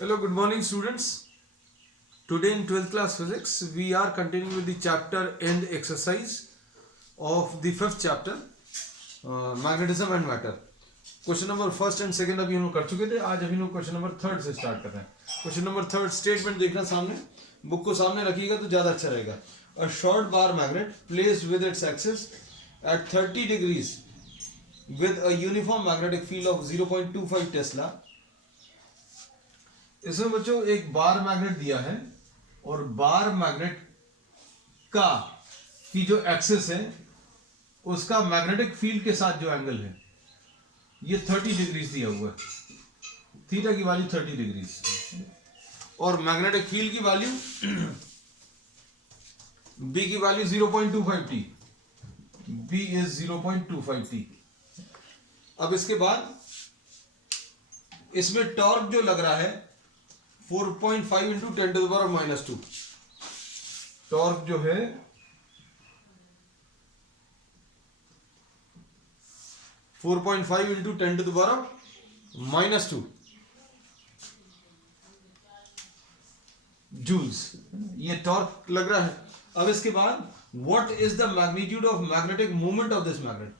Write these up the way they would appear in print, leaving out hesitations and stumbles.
Hello, good morning, students. Today in 12th class physics, we are continuing with the chapter and exercise of the fifth chapter, magnetism and matter. Question number first and second अभी हम लोग कर चुके थे. आज अभी लोग question number third से स्टार्ट कर रहे हैं. क्वेश्चन नंबर थर्ड स्टेटमेंट देखना सामने, बुक को सामने रखिएगा तो ज्यादा अच्छा रहेगा. अ short bar magnet placed with its axis at 30 degrees with a uniform magnetic field of 0.25 Tesla. इसमें बच्चों एक बार मैग्नेट दिया है और बार मैग्नेट का की जो एक्सिस है उसका मैग्नेटिक फील्ड के साथ जो एंगल है ये 30 डिग्रीज दिया हुआ है. थीटा की वैल्यू 30 डिग्रीज और मैग्नेटिक फील्ड की वैल्यू बी की value 0.25 T. B is 0.25 T. अब इसके बाद इसमें टॉर्क जो लग रहा है 4.5 into 10 to the power minus 2. Torque जो है 4.5 into 10 to the power minus 2 joules. ये टॉर्क लग रहा है. अब इसके बाद what is the magnitude of magnetic movement of this magnet.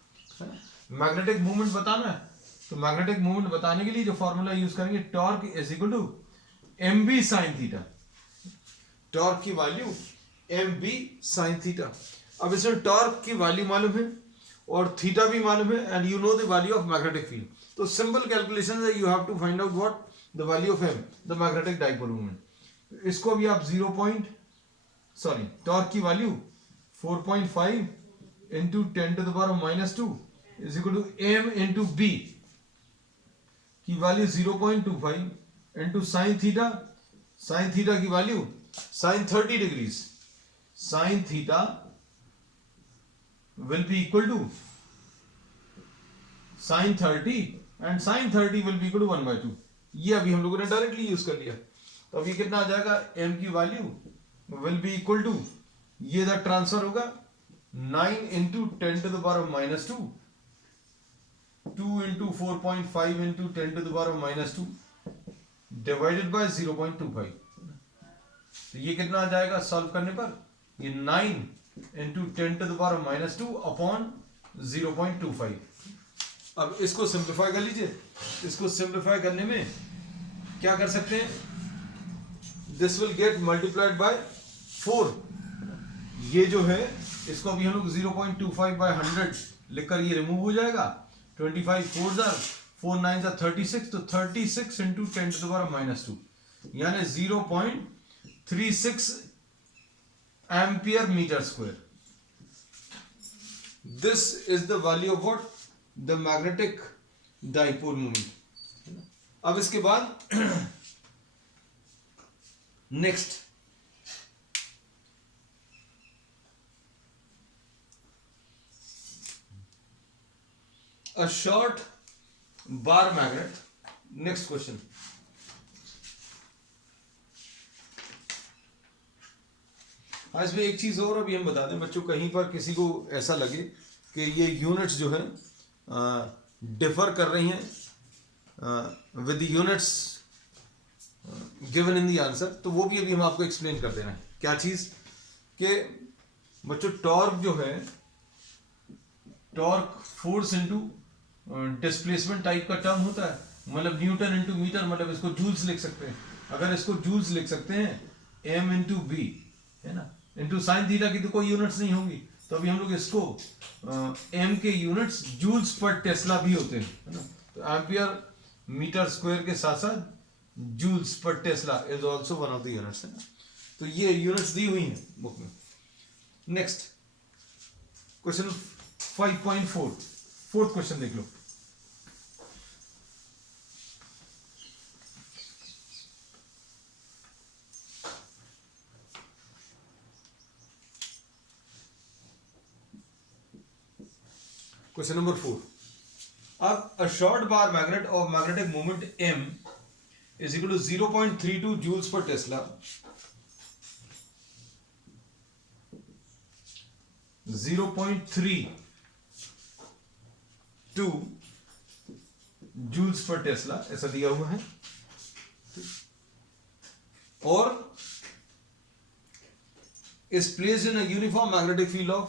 Magnetic movement बताना है तो मैग्नेटिक मूवमेंट बताने के लिए जो फॉर्मूला यूज करेंगे torque is equal to M B sine theta. Torque की value M B sine theta. अब इसमें टॉर्क की वैल्यू मालूम है और थीटा भी मालूम है and you know the value of magnetic field. तो सिंपल कैलकुलेशन है, you have to find out what the value of M, the magnetic dipole moment. इसको भी आप टॉर्क की value 4.5 into 10 to the power minus 2 is equal to M into B की value 0.25 into sine theta. Sine theta की value sine 30 degrees. Sine theta will be equal to sign 30 and sine 30 will be equal to 1/2. ये अभी हम लोगों ने directly use कर लिया. तो अभी कितना आ जाएगा, एम की value will be equal to, ये इधर ट्रांसफर होगा 9 into 10 to the power minus 2 2 into 4.5 into 10 to the power minus 2 divided by 0.25. तो ये कितना आ जाएगा सॉल्व करने पर, ये 9 into 10 to the power minus 2 upon 0.25. अब इसको सिंप्लीफाई कर लीजिए. इसको सिंप्लीफाई करने में क्या कर सकते हैं, this will get multiplied by 4. ये जो है इसको अभी हम लोग 0.25 बाय 100 लिखकर ये रिमूव हो जाएगा. 25 4 4 9 36, तो 36 into 10 to the power minus 2 यानी 0.36 ampere metre square. This is the value of what, the magnetic dipole moment. अब इसके बाद next a short bar magnet. Next question. हाँ, इसमें एक चीज और अभी हम बता दें बच्चों, कहीं पर किसी को ऐसा लगे कि ये यूनिट्स जो है डिफर कर रही हैं with the units given in the answer, तो वो भी अभी हम आपको एक्सप्लेन कर देना है. क्या चीज कि बच्चों टॉर्क जो है, torque force into displacement type का टर्म होता है. मतलब न्यूटन इंटू मीटर, मतलब इसको जूल्स लिख सकते हैं. अगर इसको जूल्स लिख सकते हैं एम इंटू बी है ना, इंटू साइन थीटा की तो कोई यूनिट्स नहीं होंगी, तो अभी हम लोग इसको एम के यूनिट्स जूल्स पर टेस्ला भी होते हैं है ना. तो एम्पियर मीटर स्क्वायर के साथ साथ joules per tesla is also one of the units है ना. तो ये यूनिट्स दी हुई हैं बुक में. नेक्स्ट क्वेश्चन 5.4, फोर्थ क्वेश्चन देख लो. Question number 4. अब a short bar magnet of magnetic moment m is equal to 0.32 joules per tesla, 0.32 joules per tesla ऐसा दिया हुआ है. और is placed in a uniform magnetic field of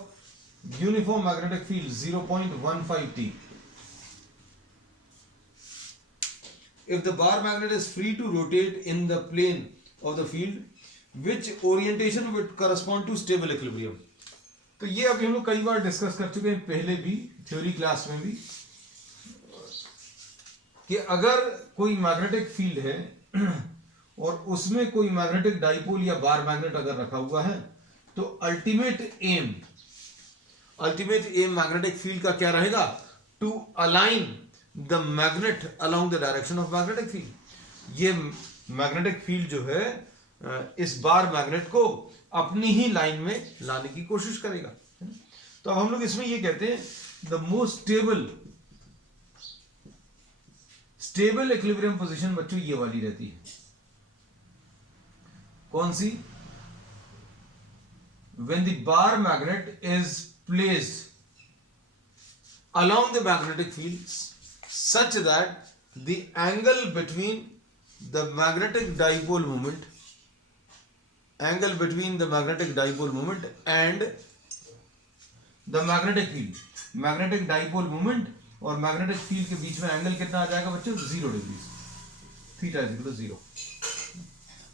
0.15 T. If the bar magnet is free to rotate in the plane of the field, which orientation would correspond to stable equilibrium? तो ये अभी हम लोग कई बार डिस्कस कर चुके हैं पहले भी थ्योरी क्लास में भी, कि अगर कोई मैग्नेटिक फील्ड है और उसमें कोई मैग्नेटिक डाइपोल या बार मैग्नेट अगर रखा हुआ है, तो अल्टीमेट एम मैग्नेटिक फील्ड का क्या रहेगा? To align the magnet along the direction of magnetic field. ये मैग्नेटिक फील्ड जो है इस बार मैग्नेट को अपनी ही लाइन में लाने की कोशिश करेगा। तो अब हम लोग इसमें ये कहते हैं the most stable equilibrium position बच्चों ये वाली रहती है। कौन सी? when the bar magnet is placed along the magnetic field such that the angle between the magnetic dipole moment and the magnetic dipole moment और मैग्नेटिक फील्ड के बीच में एंगल कितना आ जाएगा बच्चों? 0 डिग्री, थीटा इज इक्वल टू 0।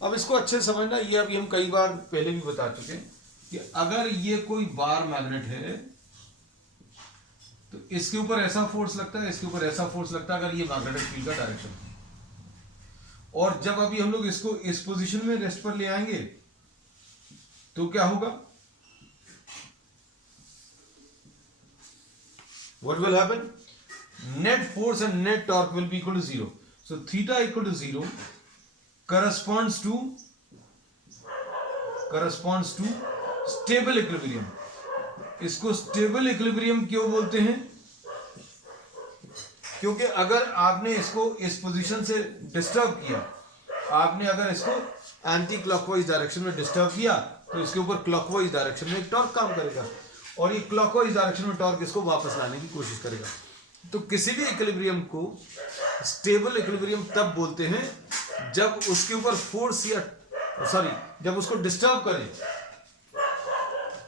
अब इसको अच्छे से समझना, ये अभी हम कई बार पहले भी बता चुके हैं कि अगर ये कोई बार मैग्नेट है तो इसके ऊपर ऐसा फोर्स लगता है, इसके ऊपर ऐसा फोर्स लगता है, अगर ये मैग्नेटिक फील्ड का डायरेक्शन है। और जब अभी हम लोग इसको इस पोजीशन में रेस्ट पर ले आएंगे तो क्या होगा? What will happen? Net force and net torque will be equal to 0. So theta equal to 0 corresponds to stable equilibrium. इसको स्टेबल इक्विलिब्रियम क्यों बोलते हैं? क्योंकि अगर आपने इसको इस पोजीशन से डिस्टर्ब किया, आपने अगर इसको एंटी क्लॉकवाइज डायरेक्शन में डिस्टर्ब किया तो इसके ऊपर क्लॉकवाइज डायरेक्शन में एक टॉर्क काम करेगा और ये क्लॉकवाइज डायरेक्शन में टॉर्क इसको वापस लाने की कोशिश करेगा। तो किसी भी इक्विलिब्रियम को स्टेबल इक्विलिब्रियम तब बोलते हैं जब उसके ऊपर फोर्स या जब उसको डिस्टर्ब करें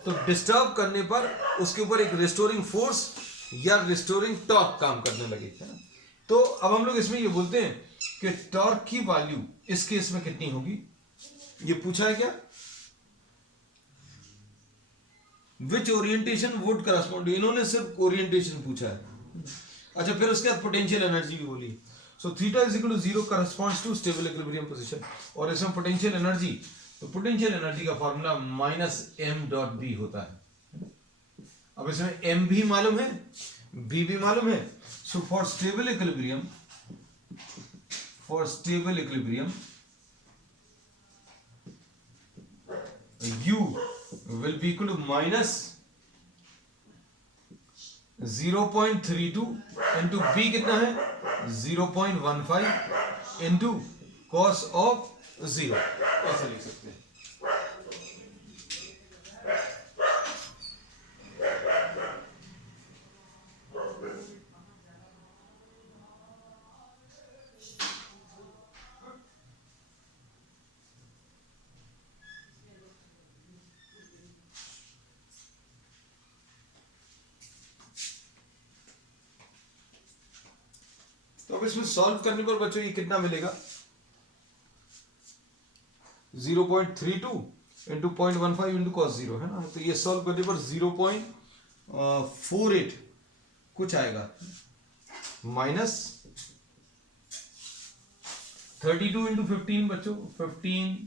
तो डिस्टर्ब करने पर उसके ऊपर एक रिस्टोरिंग फोर्स या रिस्टोरिंग टॉर्क काम करने लगे, है ना। तो अब हम लोग इसमें ये बोलते हैं कि टॉर्क की वैल्यू इस केस में कितनी होगी? ये पूछा है क्या? विच ओरिएंटेशन वुड करस्पॉन्ड, इन्होंने सिर्फ ओरिएंटेशन पूछा है। अच्छा, फिर उसके बाद पोटेंशियल एनर्जी भी बोली। So theta is equal to 0 corresponds to stable equilibrium position. और इसमें पोटेंशियल एनर्जी, तो पोटेंशियल एनर्जी का फॉर्मूला -m.b होता है। अब इसमें m भी मालूम है, b भी मालूम है। So for stable equilibrium u will be equal to -0.32 into b कितना है? 0.15 into cos of 0, ऐसे लिख सकते हैं। तो अब इसमें सॉल्व करने पर बच्चों ये कितना मिलेगा? 0.32 इंटू 0.15 इंटू cos 0, है ना। तो ये सॉल्व करने पर 0.48 कुछ आएगा, -32 इंटू 15 बच्चों, 15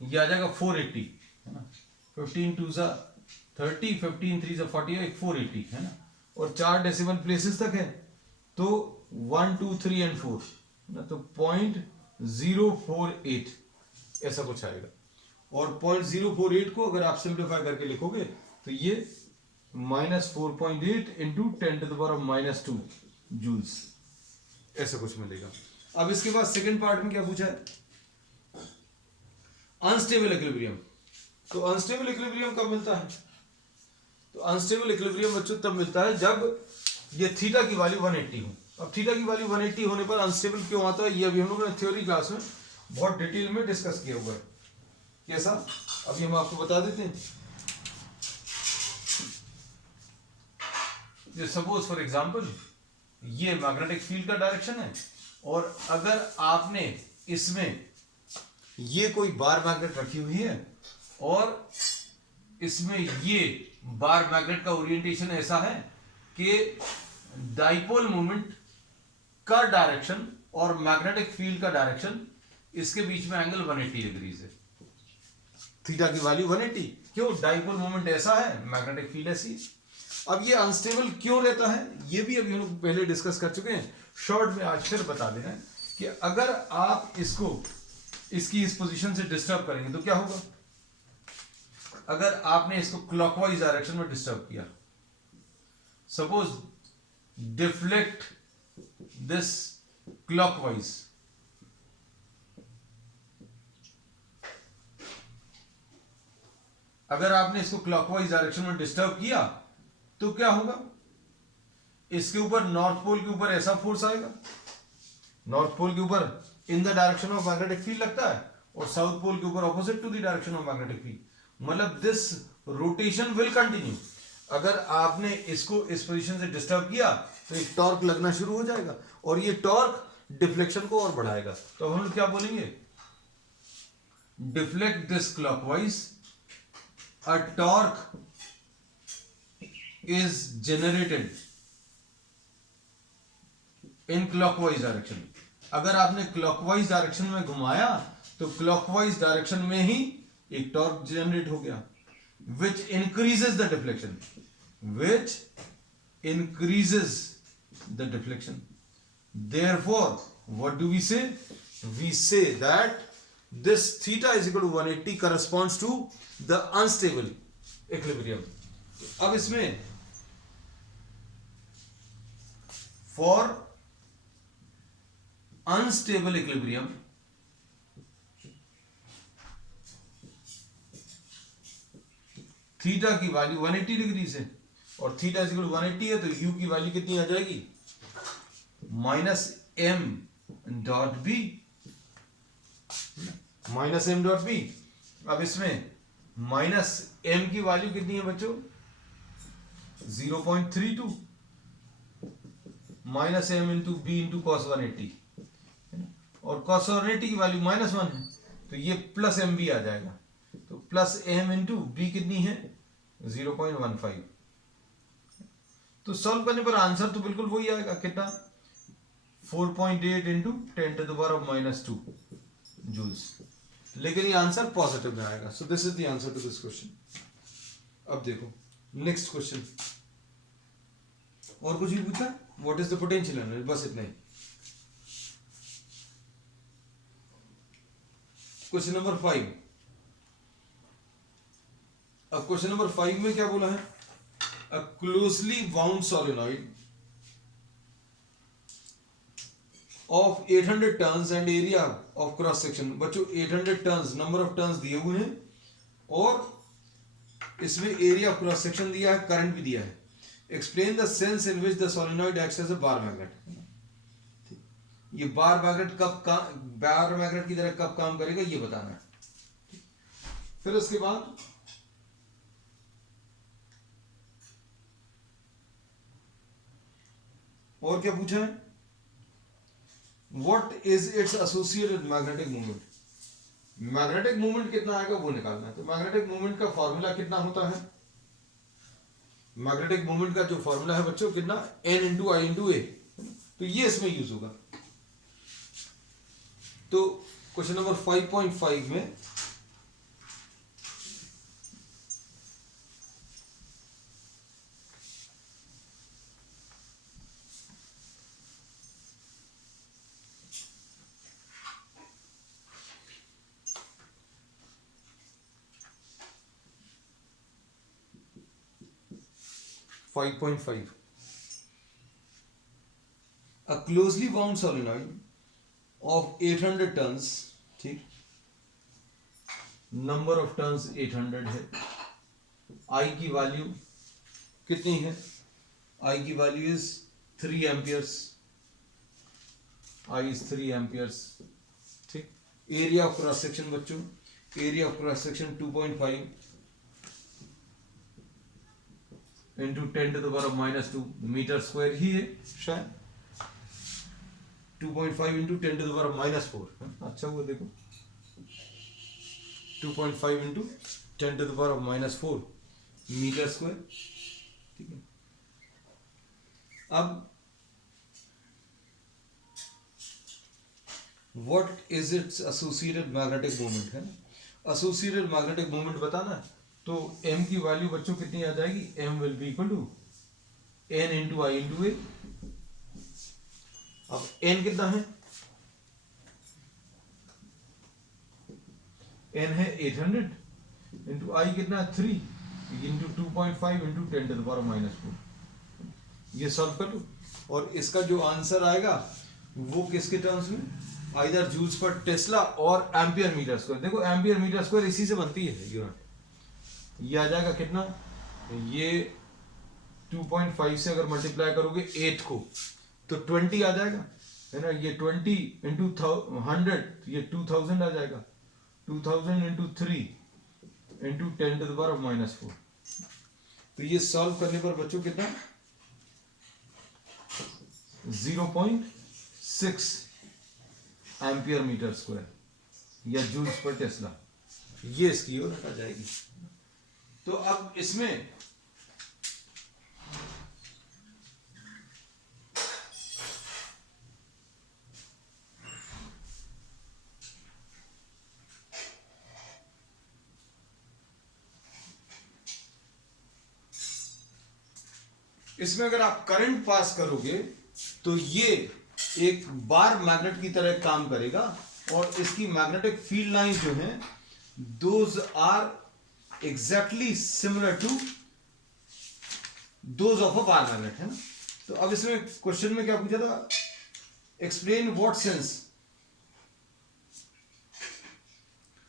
ये आ जाएगा 480, है ना। 15 2 सा 30, 15 3 सा 40, 480, है ना। और 4 डेसिमल प्लेसेस तक है तो 1 2 3 एंड 4 ना, तो 0.048 ऐसा कुछ आएगा। और 0.048 को अगर आप सिंप्लीफाई करके लिखोगे तो ये -4.8 इंटू 10⁻⁻² जूल्स ऐसा कुछ मिलेगा। अब इसके बाद सेकंड पार्ट में क्या पूछा है? Unstable equilibrium. तो अनस्टेबल इक्विलिब्रियम कब मिलता है? तो अनस्टेबल इक्विलिब्रियम बच्चों तब मिलता है जब ये थीटा की वैल्यू 180 हो। अब थीटा की वैल्यू 180 होने पर अनस्टेबल क्यों आता है, ये अभी हम लोगों ने थ्योरी क्लास में बहुत डिटेल में डिस्कस किया हुआ है। कैसा, अभी हम आपको बता देते हैं। ये सपोज फॉर एग्जांपल ये मैग्नेटिक फील्ड का डायरेक्शन है, और अगर आपने इसमें ये कोई बार मैग्नेट रखी हुई है और इसमें ये बार मैग्नेट का ओरिएंटेशन ऐसा है कि डाइपोल मोमेंट का डायरेक्शन और मैग्नेटिक फील्ड का डायरेक्शन, इसके बीच में एंगल 180 डिग्रीज है। थीटा की वैल्यू 180, क्यों? डाइपोल मोमेंट ऐसा है, मैग्नेटिक फील्ड ऐसी है। अब ये अनस्टेबल क्यों रहता है, ये भी अभी हम लोग पहले डिस्कस कर चुके हैं, शॉर्ट में आज फिर बता देना है कि अगर आप इसको इसकी इस पोजीशन से डिस्टर्ब करेंगे तो क्या होगा। अगर आपने इसको क्लॉकवाइज डायरेक्शन में डिस्टर्ब किया, सपोज डिफ्लेक्ट दिस क्लॉकवाइज, अगर आपने इसको क्लॉकवाइज डायरेक्शन में डिस्टर्ब किया तो क्या होगा, इसके ऊपर नॉर्थ पोल के ऊपर ऐसा फोर्स आएगा, नॉर्थ पोल के ऊपर in the direction of magnetic field लगता है, और साउथ पोल के ऊपर opposite to the direction of magnetic field, मतलब दिस रोटेशन विल कंटिन्यू। अगर आपने इसको इस पोजीशन से डिस्टर्ब किया तो एक टॉर्क लगना शुरू हो जाएगा, और ये टॉर्क डिफ्लेक्शन को और बढ़ाएगा। तो हम लोग क्या बोलेंगे, deflect this clockwise, a torque is generated in clockwise direction। अगर आपने क्लॉकवाइज डायरेक्शन में घुमाया तो क्लॉकवाइज डायरेक्शन में ही एक टॉर्क जनरेट हो गया, which increases the deflection, which increases the deflection। Therefore, what do we say? We say that this theta is equal to 180 corresponds to the unstable equilibrium। अब इसमें for unstable equilibrium theta की value 180 degree है, और theta is equal to 180 है, तो you की value कितनी आ जाएगी, minus M dot B, minus M dot B. अब इसमें माइनस एम की वैल्यू कितनी है बच्चों, 0.32 minus M into B into cos 180, और कॉस 180 की वैल्यू -1 है, तो ये प्लस एम बी आ जाएगा, तो प्लस एम इंटू बी कितनी है 0.15। तो सॉल्व करने पर आंसर तो बिल्कुल वही आएगा, कितना 4.8 इंटू 10⁻⁻² जूल्स, लेकिन ये आंसर पॉजिटिव में आएगा। So this is the answer to this question. अब देखो नेक्स्ट क्वेश्चन, और कुछ भी पूछा, what is the potential energy, बस इतना ही। Question number 5। अब क्वेश्चन नंबर 5 में क्या बोला है, a closely bound solenoid of 800 turns and area of cross section. बच्चों 800 टर्न्स, नंबर ऑफ टर्न्स दिए हुए हैं, और इसमें एरिया ऑफ क्रॉस सेक्शन दिया है, करंट भी दिया है। Explain the sense in which the solenoid acts as a bar magnet. ये बार मैग्नेट बार मैग्नेट की तरह कब काम करेगा ये बताना है। फिर उसके बाद और क्या पूछा है, what is it's associated magnetic movement. Magnetic movement कितना आएगा वो निकालना है। तो मैग्नेटिक मूवमेंट का फॉर्मूला कितना होता है, मैग्नेटिक मूवमेंट का जो फॉर्मूला है बच्चों कितना, N इंटू आई इंटू ए, तो ये इसमें यूज होगा। तो क्वेश्चन नंबर 5.5 में a closely wound solenoid of 800 tons, ठीक, नंबर ऑफ टर्न्स 800 है, आई की वैल्यू कितनी है, आई की value is 3 amperes, I is 3 amperes, ठीक। एरिया ऑफ क्रॉस सेक्शन बच्चों, area of cross section 2.5 into 10⁻⁻2 metre square ही है शायद, 2.5 इंटू 10⁻⁻4। अच्छा हुआ देखो, 2.5 इंटू 10⁻⁻4 मीटर स्क्वायर। ठीक है, अब what is it's associated magnetic moment है, एसोसिएटेड मैग्नेटिक मोमेंट बताना। तो m की वैल्यू बच्चों कितनी आ जाएगी, m will be equal to n into I into A. अब n कितना है, n है 800 इंटू आई कितना है 3 इंटू 2.5 इंटू 10⁻⁻4। ये सॉल्व कर लो और इसका जो आंसर आएगा वो किसके टर्म्स में, आइदर जूल्स पर टेस्ला और एम्पियर मीटर स्क्वायर। देखो एम्पियर मीटर स्क्वायर इसी से बनती है यूनिट। ये आ जाएगा कितना, ये 2.5 से अगर मल्टीप्लाई करोगे 8 को तो 20 आ जाएगा, है ना। ये 20 इंटू 100 ये 2000 आ जाएगा, 2000 इंटू 3 इंटू 10⁻⁻4। तो ये सॉल्व करने पर बच्चों कितना, 0.6 एम्पियर मीटर स्क्वायर या जूल्स पर टेस्ला, ये इसकी ओर आ जाएगी। तो अब इसमें अगर आप करंट पास करोगे तो ये एक बार मैग्नेट की तरह काम करेगा और इसकी मैग्नेटिक फील्ड लाइंस जो हैं those are exactly similar to those of a bar magnet, है ना। तो अब इसमें क्वेश्चन में क्या पूछा था, explain what sense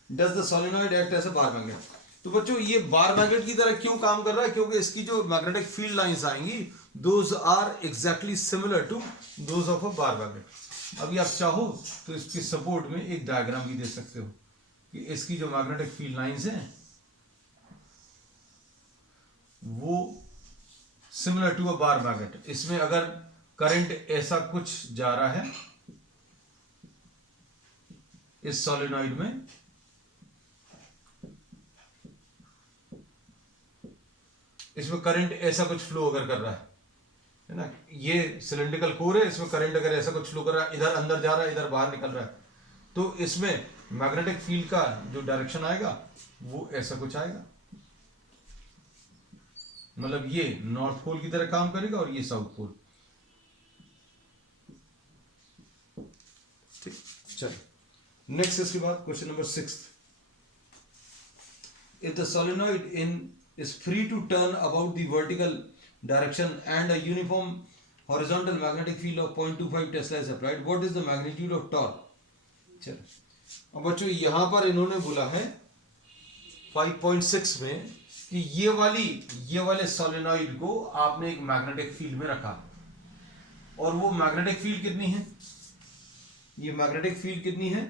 does the solenoid act as a bar magnet. तो बच्चों ये बार मैग्नेट की तरह क्यों काम कर रहा है, क्योंकि इसकी जो मैग्नेटिक फील्ड लाइंस आएंगी those are exactly similar to those of a bar magnet. अभी आप चाहो तो इसके सपोर्ट में एक डायग्राम भी दे सकते हो कि इसकी जो मैग्नेटिक फील्ड लाइंस हैं वो similar to a bar magnet. इसमें अगर करंट ऐसा कुछ जा रहा है इस सोलेनॉइड में, इसमें करंट ऐसा कुछ फ्लो अगर कर रहा है ना, ये सिलेंड्रिकल कोर है, इसमें करंट अगर ऐसा कुछ फ्लो कर रहा है, इधर अंदर जा रहा है इधर बाहर निकल रहा है, तो इसमें मैग्नेटिक फील्ड का जो डायरेक्शन आएगा वो ऐसा कुछ आएगा। मतलब ये नॉर्थ पोल की तरह काम करेगा और ये साउथ पोल। ठीक, चलो नेक्स्ट इसके बाद question number 6। If the solenoid in is free to turn about the vertical direction and a uniform horizontal magnetic field of 0.25 Tesla is applied, what is the magnitude of torque। चलो अब बच्चों यहां पर इन्होंने बोला है 5.6 में कि ये वाले सोलेनॉइड को आपने एक मैग्नेटिक फील्ड में रखा और वो मैग्नेटिक फील्ड कितनी है, ये मैग्नेटिक फील्ड कितनी है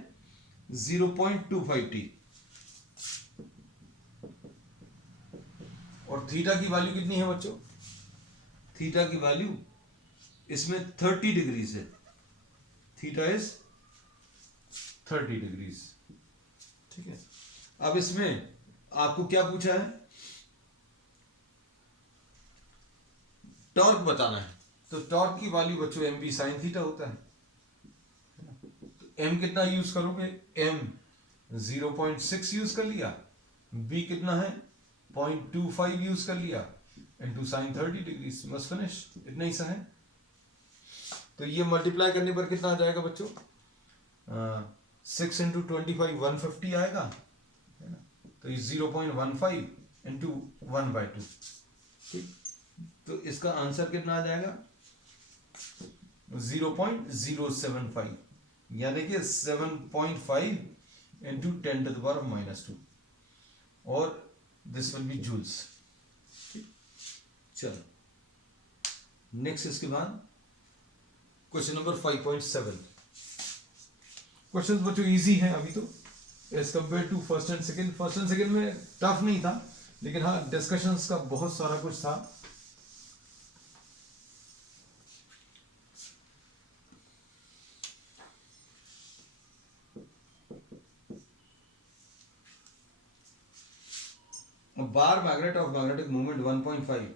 0.25 T और थीटा की वैल्यू कितनी है बच्चों, थीटा की वैल्यू इसमें 30 डिग्रीज है, थीटा इज 30 डिग्रीज। ठीक है, अब इसमें आपको क्या पूछा है, टॉर्क बताना है। तो टॉर्क की वैल्यू बच्चों एम बी साइन थीटा होता है। तो एम कितना यूज करोगे, एम 0.6 यूज कर लिया, बी कितना है 0.25 यूज कर लिया इंटू साइन 30 डिग्री, बस फिनिश, इतना ही सा है। तो ये मल्टीप्लाई करने पर कितना आ जाएगा बच्चों, 6 इंटू 25 150 आएगा, है ना। तो ये 0.15 इंटू 1/2। ठीक, तो इसका आंसर कितना आ जाएगा 0.075 यानी कि 7.5 इंटू 10⁻⁻2 और दिस विल बी जूल्स। चलो नेक्स्ट इसके बाद क्वेश्चन नंबर 5.7। क्वेश्चंस बच्चों इजी हैं अभी तो as compare to first and second में टफ नहीं था, लेकिन हाँ डिस्कशंस का बहुत सारा कुछ था। Bar magnet of magnetic movement 1.5,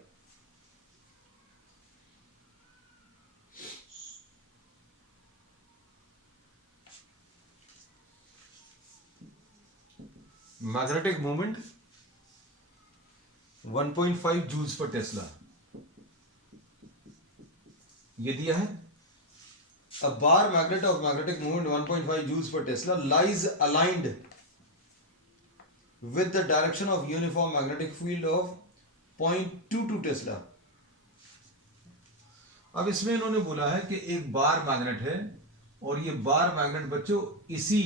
magnetic movement 1.5 joules per tesla, ये दिया है। A bar magnet of magnetic moment 1.5 joules per Tesla lies aligned with the direction of uniform magnetic field of 0.22 Tesla। अब इसमें इन्होंने बोला है कि एक बार मैग्नेट है और ये बार मैग्नेट बच्चों इसी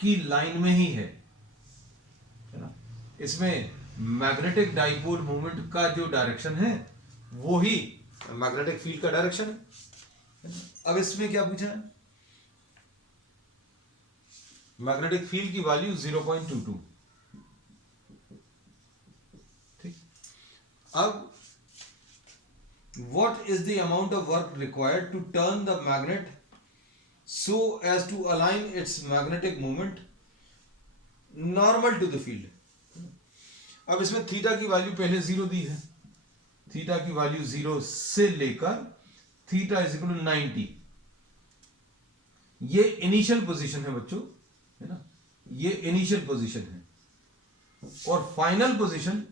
की लाइन में ही है ना। इसमें मैग्नेटिक डाइपोल मूवमेंट का जो डायरेक्शन है वो ही मैग्नेटिक फील्ड का डायरेक्शन है। अब इसमें क्या पूछा है, मैग्नेटिक फील्ड की वैल्यू 0.22। ठीक, अब what is the amount of work required to turn the magnet so as to align its magnetic moment normal to the field। अब इसमें थीटा की वैल्यू पहले 0 दी है, थीटा की वैल्यू 0 से लेकर थीटा इज इक्वल टू 90। ये इनिशियल पोजीशन है बच्चों, है ना, ये इनिशियल पोजीशन है। और फाइनल पोजीशन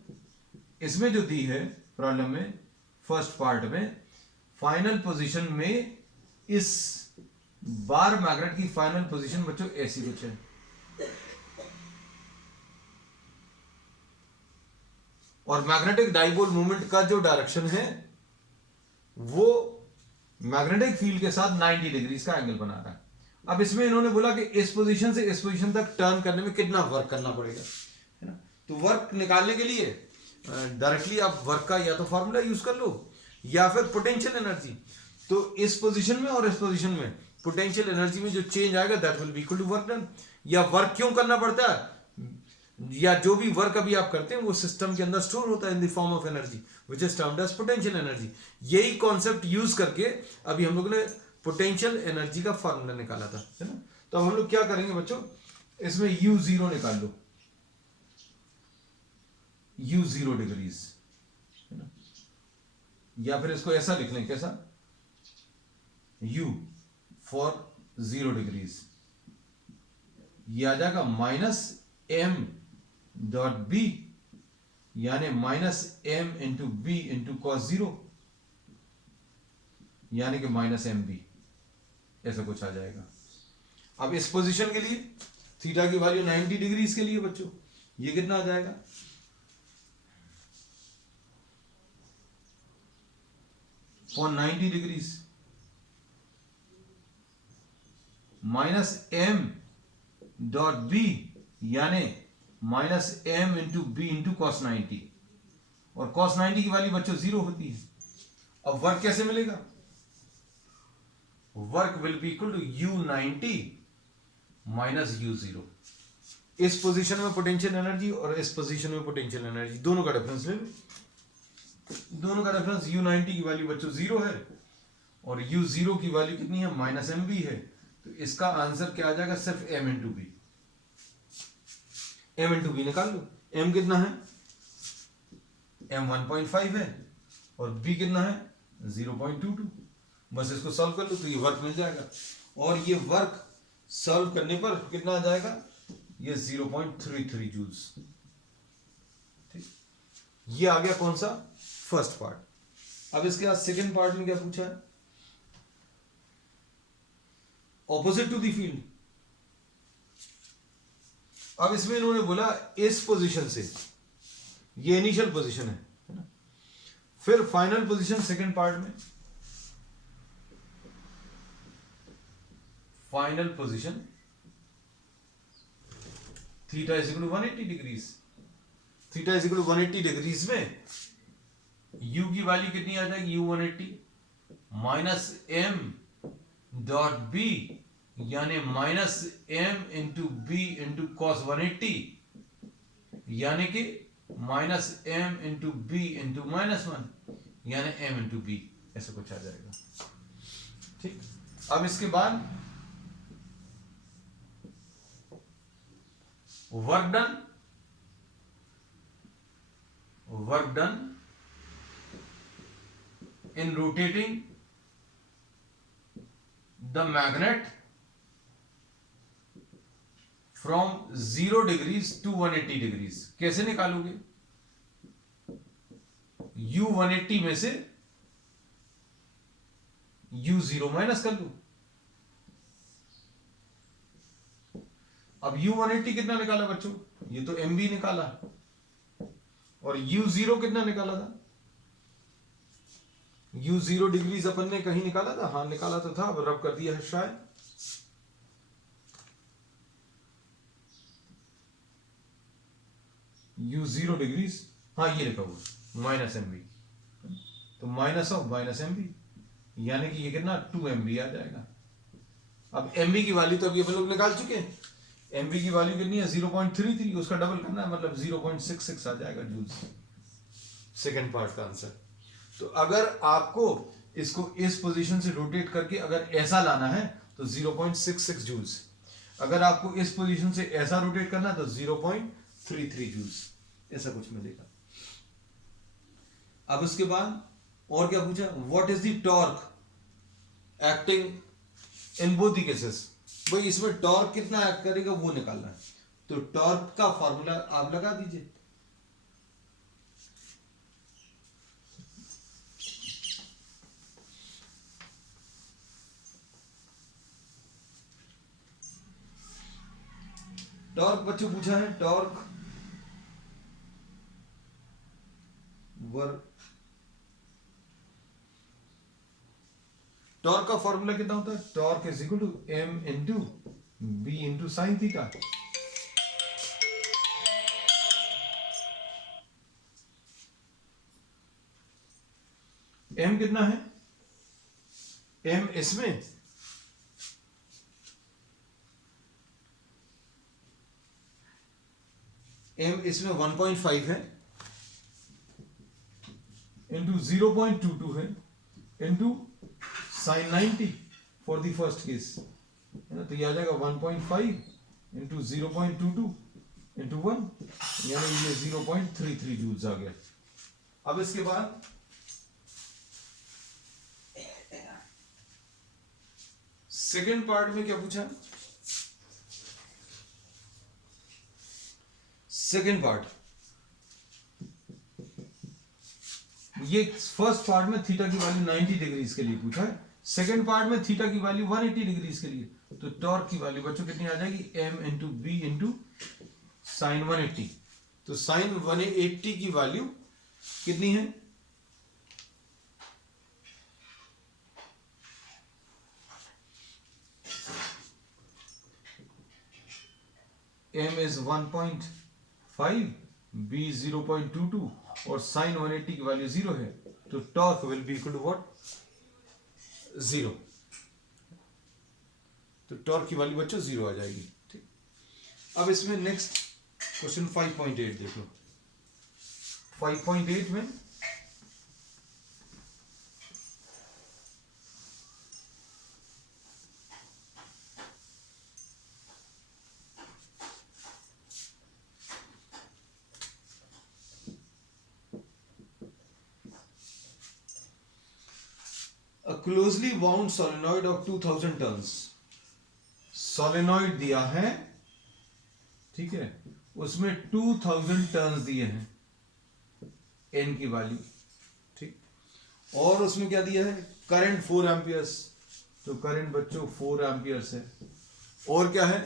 इसमें जो दी है प्रॉब्लम में फर्स्ट पार्ट में, फाइनल पोजीशन में इस बार मैग्नेट की फाइनल पोजीशन बच्चों ऐसी कुछ है। और मैग्नेटिक डाइपोल मूवमेंट का जो डायरेक्शन है वो मैग्नेटिक फील्ड के साथ 90 डिग्रीज का एंगल बना रहा है। अब इसमें इन्होंने बोला कि इस पोजीशन से इस पोजीशन तक टर्न करने में कितना वर्क करना पड़ेगा, है ना। तो वर्क निकालने के लिए डायरेक्टली आप वर्क का या तो फॉर्मूला यूज कर लो या फिर पोटेंशियल एनर्जी। तो इस पोजीशन में और इस पोजीशन में पोटेंशियल एनर्जी में जो चेंज आएगा that will be equal to work done. या वर्क क्यों करना पड़ता है, या जो भी वर्क अभी आप करते हैं वो सिस्टम के अंदर स्टोर होता है in the form of energy which is termed as potential energy. यही कॉन्सेप्ट यूज करके अभी हम लोगों ने पोटेंशियल एनर्जी का फॉर्मूला निकाला था, है ना। तो अब हम लोग क्या करेंगे बच्चों, इसमें U0 निकाल लो, U0 डिग्रीज, है ना। या फिर इसको ऐसा लिख लें, कैसा, U फॉर 0 डिग्रीज, ये आ जाएगा -m डॉट बी, यानी -m into B into cos 0, यानी कि -mb, ऐसा कुछ आ जाएगा। अब इस पोजीशन के लिए थीटा की वैल्यू 90 डिग्रीज के लिए बच्चों ये कितना आ जाएगा, for 90 degrees -m dot B, यानी -m into B into cos 90, और कॉस 90 की वैल्यू बच्चों 0 होती है। अब वर्क कैसे मिलेगा, work will be equal to U90 minus U0। इस पोजीशन में पोटेंशियल एनर्जी और इस पोजीशन में पोटेंशियल एनर्जी दोनों का डिफरेंस ले लो, दोनों का डिफरेंस U90 की वैल्यू बच्चों 0 है और U0 की वैल्यू कितनी है, -mb है। तो इसका आंसर क्या आ जाएगा, सिर्फ m into B, m into B निकाल लो। m कितना है, m 1.5 है और b कितना है 0.22। बस इसको सॉल्व कर लो तो ये वर्क मिल जाएगा, और ये वर्क सॉल्व करने पर कितना आ जाएगा, ये 0.33 जूल्स। ठीक, ये आ गया कौन सा, फर्स्ट पार्ट। अब इसके बाद सेकेंड पार्ट में क्या पूछा है, ऑपोजिट टू द फील्ड। अब इसमें इन्होंने बोला इस पोजीशन से, ये इनिशियल पोजीशन है ना, फिर फाइनल पोजीशन सेकेंड पार्ट में, final position theta is equal to 180 degrees, theta is equal to 180 degrees में u की वैल्यू कितनी आ जाएगी, u 180 minus m dot B, यानी minus M into B into cos 180, यानी कि minus M into B into -1, यानी एम इंटू बी, ऐसा कुछ आ जाएगा। ठीक, अब इसके बाद work done in rotating the magnet from 0 degrees to 180 degrees। कैसे निकालोगे? U 180 में से U 0 माइनस कर लो। अब U 180 कितना निकाला बच्चों? ये तो MB निकाला, और U 0 कितना निकाला था? U 0 डिग्रीज अपन ने कहीं निकाला था, हाँ निकाला तो था, अब रब कर दिया है शायद। U 0 डिग्रीज, हाँ ये लिखा हुआ माइनस MB, तो माइनस ऑफ माइनस MB, यानी कि ये कितना 2 MB आ जाएगा। अब MB की वैल्यू तो अभी अपन लोग निकाल चुके हैं, MB की वैल्यू कितनी है 0.33, उसका डबल करना है, मतलब 0.66 आ जाएगा जूल्स, सेकंड पार्ट का आंसर। तो अगर आपको इसको इस पोजीशन से रोटेट करके अगर ऐसा लाना है तो 0.66 जूल्स, अगर आपको इस पोजीशन से ऐसा रोटेट करना है तो 0.33 जूल्स, ऐसा कुछ मिलेगा। अब उसके बाद और क्या पूछा, what is the torque acting in both the cases. भाई इसमें टॉर्क कितना एक्ट करेगा वो निकालना है, तो टॉर्क का फॉर्मूला आप लगा दीजिए। टॉर्क बच्चों पूछा है, टॉर्क टॉर्क का फॉर्मूला कितना होता है, torque is equal to M into B into sine theta. M कितना है, एम इसमें एम इसमें 1.5 है इंटू 0.22 है into sine 90 for the first case, है ना, तो ये आ जाएगा 1.5 इंटू 0.22 इंटू 1, यानी ये 0.33 जूल्स आ गया। अब इसके बाद सेकेंड पार्ट में क्या पूछा, सेकेंड पार्ट, ये फर्स्ट पार्ट में थीटा की वैल्यू 90 डिग्रीज के लिए पूछा है, सेकेंड पार्ट में थीटा की वैल्यू 180 डिग्रीज के लिए, तो टॉर्क की वैल्यू बच्चों कितनी आ जाएगी, m into B into sine 180। तो साइन 180 की वैल्यू कितनी है, m इज 1.5, b 0.22 और साइन 180 की वैल्यू 0 है, तो torque will be equal to what, 0। तो टॉर्क की वैल्यू बच्चों 0 आ जाएगी। ठीक, अब इसमें नेक्स्ट क्वेश्चन 5.8 देख लो। 5.8 में A closely wound solenoid of 2000 turns, solenoid दिया है, ठीक है, उसमें 2000 टर्न्स दिए हैं, एन की वैल्यू, ठीक, और उसमें क्या दिया है, करंट 4 एम्पियर्स, तो करंट बच्चों 4 एम्पियर्स है, और क्या है,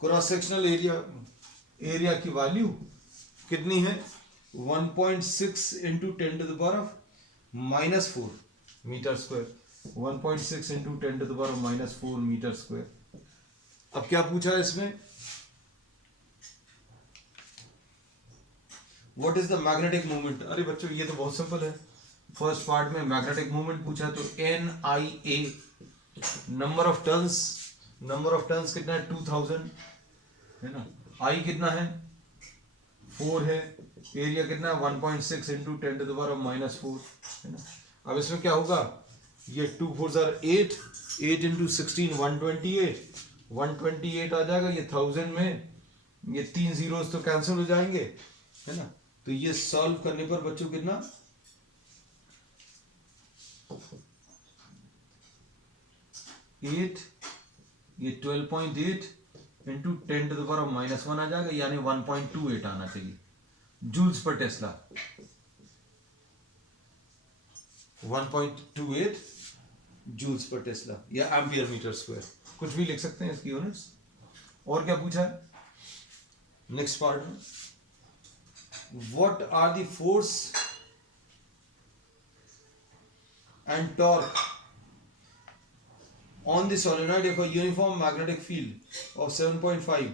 क्रॉस सेक्शनल एरिया की वैल्यू कितनी है, 1.6 into 10 to the power of -4 metre square, 1.6 into 10 to the power of -4 metre square. अब क्या पूछा है इसमें, what is the magnetic moment. अरे बच्चों ये तो बहुत सिंपल है, फर्स्ट पार्ट में मैग्नेटिक मोमेंट पूछा तो NIA नंबर ऑफ टर्न्स कितना है 2000 है ना, आई कितना है 4 है, एरिया कितना है 1.6 इंटू 10⁻⁻4 है ना। अब इसमें क्या होगा, ये 2 4 जार 8, 8 इंटू 16 128 आ जाएगा, ये 1000 में ये 3 जीरोस तो कैंसिल हो जाएंगे है ना। तो ये सॉल्व करने पर बच्चों कितना 8, ये 12.8 इंटू 10⁻⁻1 आ जाएगा, यानी 1.28 आना चाहिए joules per tesla. 1.28 joules per tesla या एम्पियर मीटर स्क्वायर, कुछ भी लिख सकते हैं इसकी यूनिट्स। और क्या पूछा है नेक्स्ट पार्ट में, what are the force and torque on the solenoid of a uniform magnetic field of 7.5।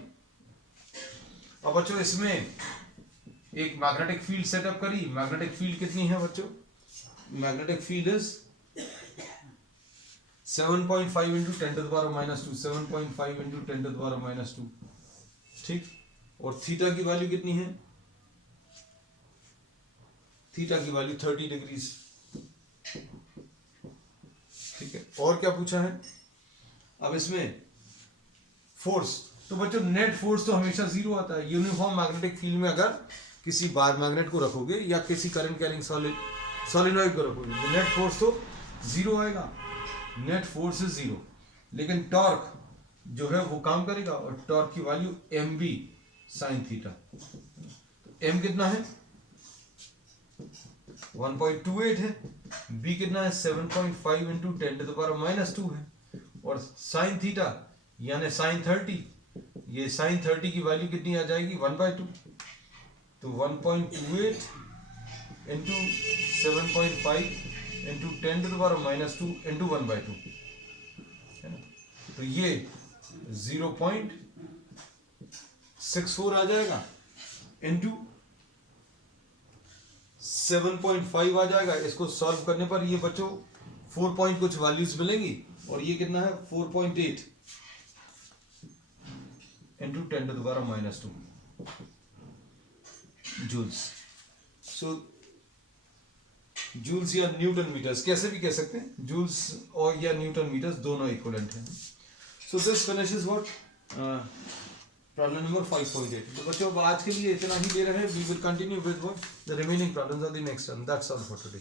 अब बच्चों इसमें एक मैग्नेटिक फील्ड सेटअप करी, मैग्नेटिक फील्ड कितनी है बच्चों, magnetic field is 7.5 into 10⁻⁻2, 7.5 into 10⁻⁻2 ठीक। और थीटा की वैल्यू कितनी है, थीटा की वैल्यू 30 डिग्रीज ठीक है। और क्या पूछा है, अब इसमें फोर्स, तो बच्चों नेट फोर्स तो हमेशा जीरो आता है यूनिफॉर्म मैग्नेटिक फील्ड में। अगर किसी बार मैग्नेट को रखोगे या किसी करंट कैरिंग सोलेनॉइड को रखोगे तो नेट फोर्स तो जीरो आएगा, नेट फोर्स इज जीरो। लेकिन टॉर्क जो है वो काम करेगा, और टॉर्क की value M B sine theta. M कितना है 1.28 है, बी कितना है 7.5 इंटू 10⁻⁻2 है, और साइन थीटा यानी साइन 30, ये साइन 30 की वैल्यू कितनी आ जाएगी 1/2। तो 1.28 इंटू 7.5 इंटू 10⁻⁻2 इंटू 1/2 है ना। तो ये 0.64 आ जाएगा इंटू 7.5 आ जाएगा। इसको सॉल्व करने पर ये बच्चों 4 पॉइंट कुछ वैल्यूज मिलेंगी, और ये कितना है 4.8 इंटू 10⁻⁻2 जूल्स। सो जूल्स या न्यूटन मीटर्स कैसे भी कह सकते हैं, जूल्स और या न्यूटन मीटर्स दोनों इक्विवेलेंट हैं। So this finishes what problem number 5.8। तो बच्चों आज के लिए इतना ही दे रहे हैं, we will continue with what the remaining problems of the next term. That's all for today.